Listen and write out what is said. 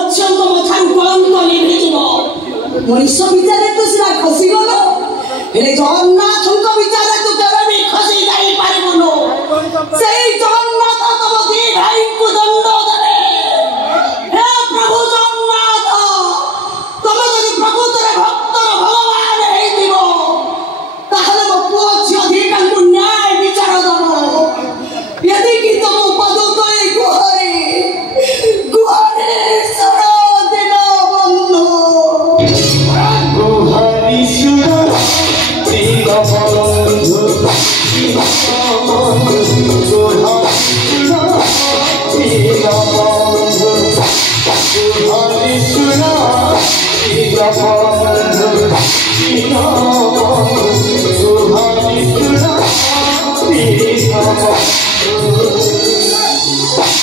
ପୁଅଝିଅଙ୍କ ମଥାରୁ କଳଙ୍କ ଲିଭିଯିବ। ମଣିଷ ବିଚାରେ ତୁ ସିନା ଖସିଗଲ, ହେଲେ ଜଗନ୍ନାଥଙ୍କ ବିଚାରେ ତୁ କେବେ ବି ଖସି ଯାଇପାରିବୁନୁ। ସେଇ ଜଗନ୍ନାଥ ତମ ଦି ଭାଇଙ୍କୁ ଦଣ୍ଡ ଦେବେ। ହେ ପ୍ରଭୁ ଜଗନ୍ନାଥ, ତମେ ଯଦି ପ୍ରକୃତରେ ଭକ୍ତର ଭଗବାନ ହେଇଥିବ, ତାହେଲେ ମୋ ପୁଅ ଝିଅ ଦିଟାଙ୍କୁ ନ୍ୟାୟ ବିଚାର ଦବ। ଏତିକି ତମ ଉପଦୂତ ଏଇ ଗୁହାରି ଗୁହାରି ଶୁଣ ଦିନ ବନ୍ଧୁ। ଗୁହାରି ଶୁଣ ଦିନ ବନ୍ଧୁ, ଗୁହାରି ଶୁଣ ଦିନ ବନ୍ଧୁ, ଗୁହାରି ଶୁଣ ଦିନ ବନ୍ଧୁ, ଦିନ ବନ୍ଧୁ, ଗୁହାରି ଶୁଣ ଦିନ ବନ୍ଧୁ।